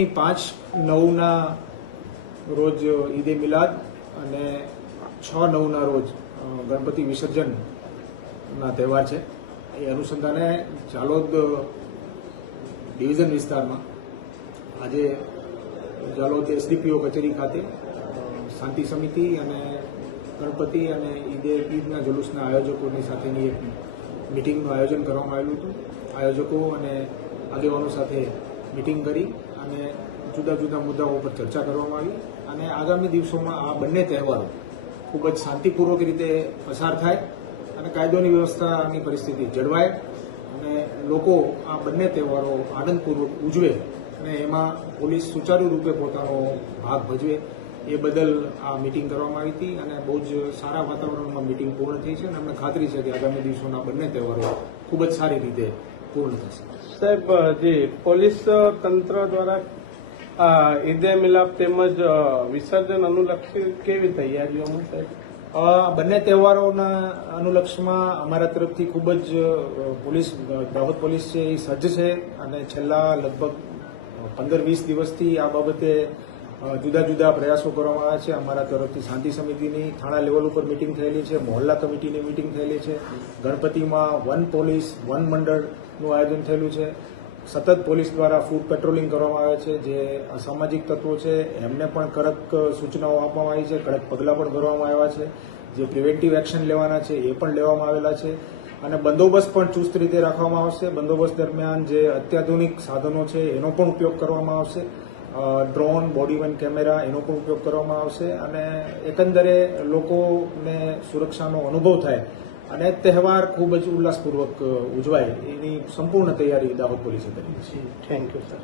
5/9 રોજ ઈદે મિલાદ અને 6/9 રોજ ગણપતિ વિસર્જનના તહેવાર છે. એ અનુસંધાને જાલોદ ડિવિઝન વિસ્તારમાં આજે જાલોદ એસડીપીઓ કચેરી ખાતે શાંતિ સમિતિ અને ગણપતિ અને ઈદના જુલુસના આયોજકોની સાથેની એક મિટિંગનું આયોજન કરવામાં આવેલું હતું. આયોજકો અને આગેવાનો સાથે મિટિંગ કરી અને જુદા જુદા મુદ્દાઓ પર ચર્ચા કરવામાં આવી અને આગામી દિવસોમાં આ બંને તહેવારો ખૂબ જ શાંતિપૂર્વક રીતે પસાર થાય અને કાયદોની વ્યવસ્થાની પરિસ્થિતિ જળવાય અને લોકો આ બંને તહેવારો આનંદપૂર્વક ઉજવે અને એમાં પોલીસ સુચારુ રૂપે પોતાનો ભાગ ભજવે એ બદલ આ મિટિંગ કરવામાં આવી હતી અને બહુ જ સારા વાતાવરણમાં મિટિંગ પૂર્ણ થઈ છે અને અમને ખાતરી છે કે આગામી દિવસોના બંને તહેવારો ખૂબ જ સારી રીતે પૂર્ણ થશે. સાહેબ, જે પોલીસ તંત્ર દ્વારા ઈદે મિલાદ તેમજ વિસર્જન અનુલક્ષી કેવી તૈયારીઓમાં સાહેબ? બંને તહેવારોના અનુલક્ષમાં અમારા તરફથી ખૂબ જ દાહોદ પોલીસ છે એ સજ્જ છે અને છેલ્લા લગભગ 15-20 દિવસથી આ બાબતે જુદા જુદા પ્રયાસો કરવામાં આવ્યા છે. અમારા તરફથી શાંતિ સમિતિની થાણા લેવલ ઉપર મિટિંગ થયેલી છે, મહોલ્લા કમિટીની મિટિંગ થયેલી છે, ગણપતિમાં વન પોલીસ વન મંડળનું આયોજન થયેલું છે. સતત પોલીસ દ્વારા ફૂટ પેટ્રોલિંગ કરવામાં આવે છે. જે અસામાજિક તત્વો છે એમને પણ કડક સૂચનાઓ આપવામાં આવી છે, કડક પગલાં પણ ભરવામાં આવ્યા છે. જે પ્રિવેન્ટિવ એક્શન લેવાના છે એ પણ લેવામાં આવેલા છે અને બંદોબસ્ત પણ ચુસ્ત રીતે રાખવામાં આવશે. બંદોબસ્ત દરમિયાન જે અત્યાધુનિક સાધનો છે એનો પણ ઉપયોગ કરવામાં આવશે. ડ્રોન, બોડી વન કેમેરા એનો પણ ઉપયોગ કરવામાં આવશે અને એકંદરે લોકોને સુરક્ષાનો અનુભવ થાય અને તહેવાર ખૂબ જ ઉલ્લાસપૂર્વક ઉજવાય એની સંપૂર્ણ તૈયારી દાહોદ પોલીસે કરી છે. Thank you sir.